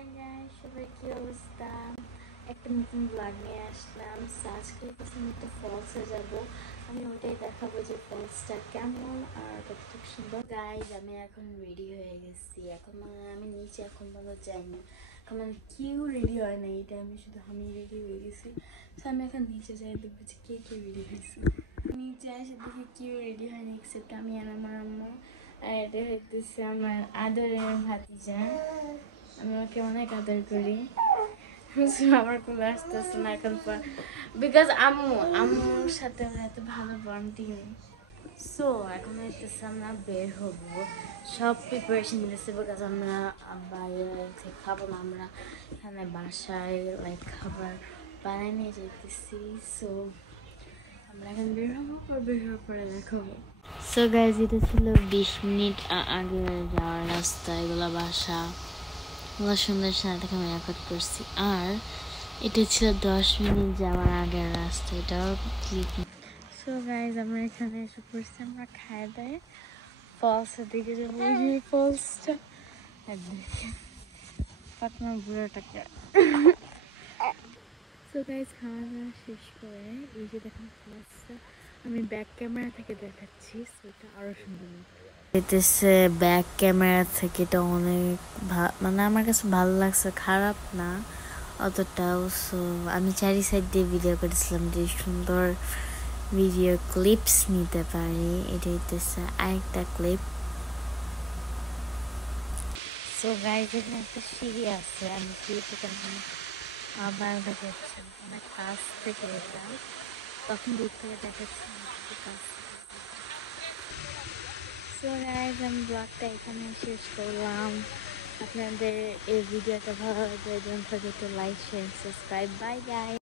Hi guys, সবাই কি অবস্থা? একটা নতুন ব্লগ নিয়ে আসলাম। আজকে একটা ফলসে যাব। আমি ওইটাই দেখাবো যে ফলসটা কেমন আর কতটুকু সুন্দর। গাইস, আমি এখন রেডি হয়ে গেছি। এখন আমি নিচে এখন পর্যন্ত যাইনি। এখন কেউ রেডি হয় না, এটা আমি রেডি হয়ে গেছি। আমি এখন নিচে যাই, দেখবো যে কে রেডি হয়েছে। নিচে এসে দেখি কেউ রেডি হয়নি এক্সেপ্ট আমি আর আমার আম্মু। আর এটা হইতেছে আমার আদরের ভাতিজা। আমি ওকে অনেক আদর করি। আমার কোলে আসতেছে না এখন বিকজ আম্মুর সাথে আমার এত ভালো বন্ডিং। সো এখন হইতেছে আমরা বের হবো, সব প্রিপারেশন নিতেছে বিকজ আমরা বাইরে খাবো না, আমরা এখানে বাসায় লাইক খাবার বানাই নিয়ে যেতেছি। সো আমরা এখন বের হবো, বের হওয়ার পরে দেখাবো। সো গাইজ, এটা ছিল 20 মিনিট আগে যাওয়ার রাস্তা, এগুলো বাসা সুন্দর সাথে আমি রেকর্ড করছি। আর এটা ছিল 10 মিনিট যাওয়ার আগের রাস্তা, এটাও ক্লিপ। সো গাইজ, আমরা এখানে এসে পড়ছি, আমরা খাই দায় ফলসের দিকে যাবো। এই ফলসটা দেখে পাতনা বুড়োটাকে। সো গাইজ, খাওয়া দাওয়া শেষ করে এই যে দেখেন ফলসটা আমি ব্যাক ক্যামেরা থেকে দেখাচ্ছি। সো এটা আরো সুন্দর এতেছে ব্যাক ক্যামেরা থেকে। এটা অনেক মানে আমার কাছে ভালো লাগছে, খারাপ না অতটাও। সো আমি চারি সাইড দিয়ে ভিডিও করেছিলাম যে সুন্দর ভিডিও ক্লিপস নিতে পারি। এটা হইতেছে আরেকটা ক্লিপ। সো গাইজ, এখানে একটা সিঁড়ি আছে, আমি সিঁড়িতে আবার দেখাচ্ছি অনেক কাছ থেকে। এটা তখন দূর থেকে দেখাচ্ছি। সো গাইজ, আমি ব্লগটা এখানে শেষ করলাম। আপনাদের এই ভিডিওটা ভালো লাগলে don't forget to like, share, subscribe. By guys.